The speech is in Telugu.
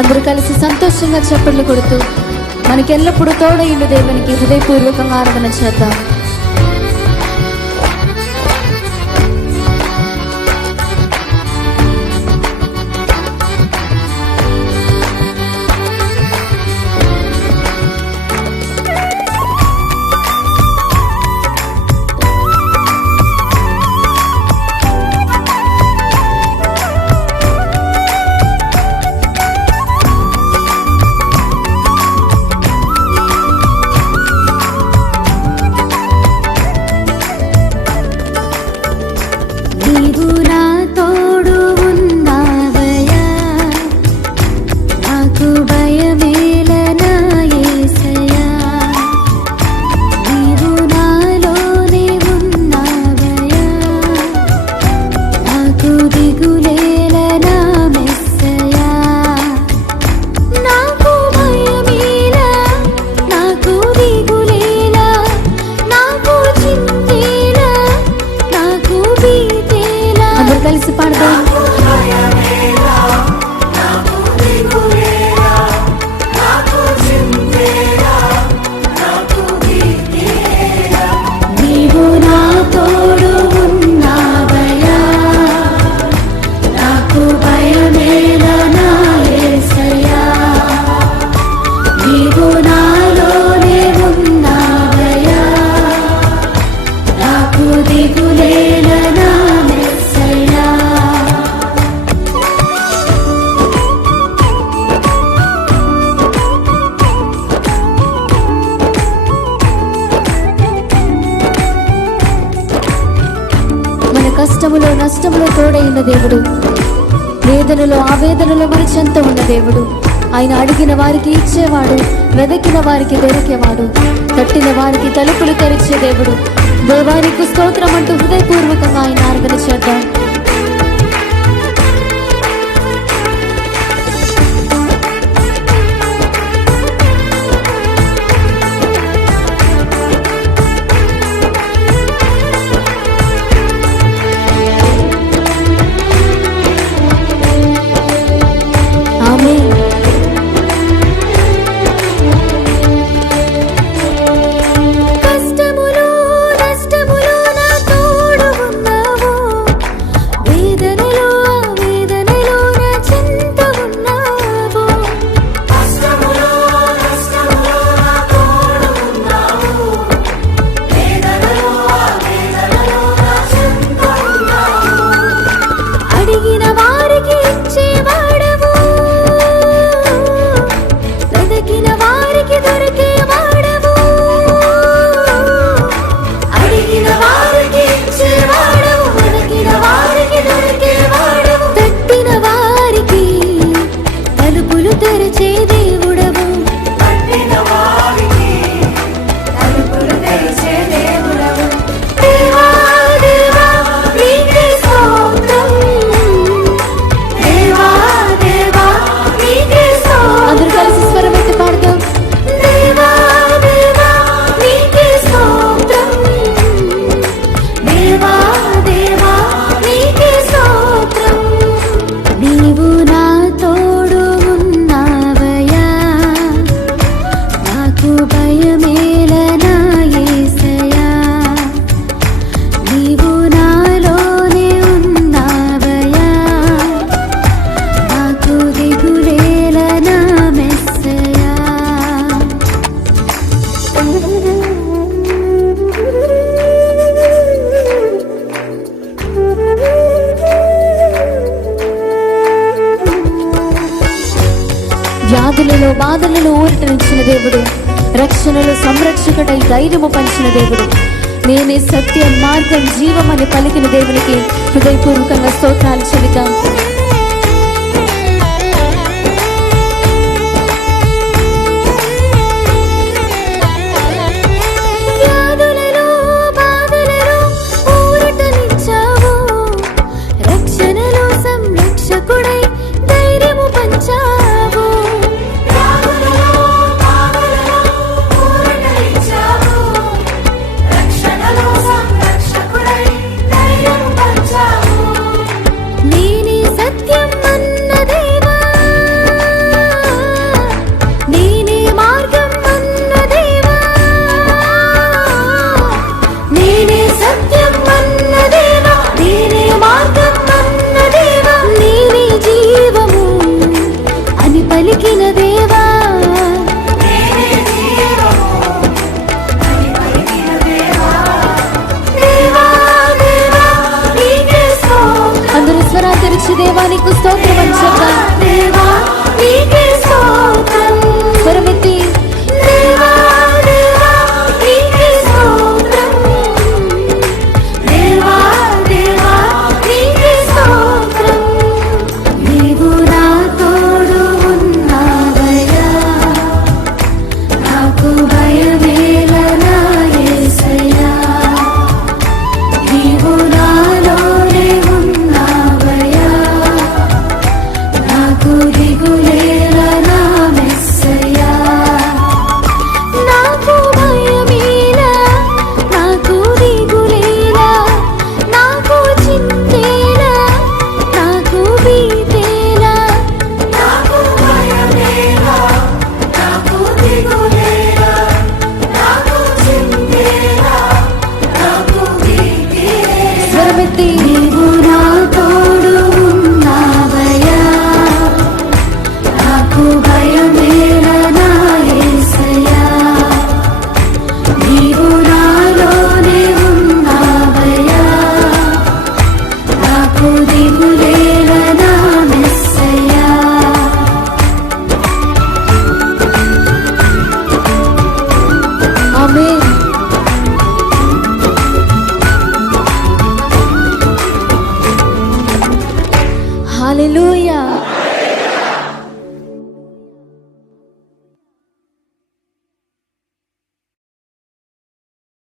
అందరూ కలిసి సంతోషంగా చప్పట్లు కొడుతూ మనకెల్లప్పుడూ తోడైన దేవునికి హృదయపూర్వకంగా ఆరాధన చేద్దాం. కలిసి పాడదాం. నీవు నా తోడు ఉన్నావయ్యా, నాకు భయమేలా నా యేసయ్యా. నీవు నాలోనే ఉన్నావయ్యా, నాకు దిగులేలా నా కష్టములో నష్టములో తోడైన దేవుడు, వేదనలో ఆవేదనలో మన చెంత ఉన్న దేవుడు. ఆయన అడిగిన వారికి ఇచ్చేవాడు, వెదకిన వారికి దొరికేవాడు, తట్టిన వారికి తలుపులు తెరిచే దేవుడు. దేవానికి స్తోత్రం అంటూ హృదయపూర్వకంగా ఆయన ఆరాధన చేద్దాం. వ్యాధులలో బాధలలో ఊరటనిచ్చిన దేవుడు, రక్షణలో సంరక్షకుడై ధైర్యము పంచిన దేవుడు, నేనే సత్యం మార్గం జీవం అని పలికిన దేవునికి హృదయపూర్వకంగా స్తోత్రాలు చెల్లిద్దాం. నేనే నీకు స్తోత్రం అని చెప్పాలి. దేవా నీకే స్తోత్రం. స్వరమెత్తి దేవా దేవా నీకే స్తోత్రం. దేవా దేవా నీకే స్తోత్రం. నీవు నా తోడు ఉన్నావయ్యా, నాకు భయమేలనా యేసయ్యా. నీవు నాలోనే ఉన్నావయ్యా, నాకు దిగులేలనా మెస్సయ్యా. నాకు భయమేలా, నాకు దిగులేలా, నాకు చింతేలా, నాకు భీతేలా. నాకు భయమేలా, నాకు దిగులేలా, నాకు చింతేలా, నాకు భీతేలా. స్వరమెత్తి నీవు నా తోడు ఉన్నావయ్యా, నాకు భయమేలనా యేసయ్యా. నీవు నాలోనే ఉన్నావయ్యా, నాకు దిగులేలనా మెస్సయ్యా. ఆమేన్. హల్లెలూయా.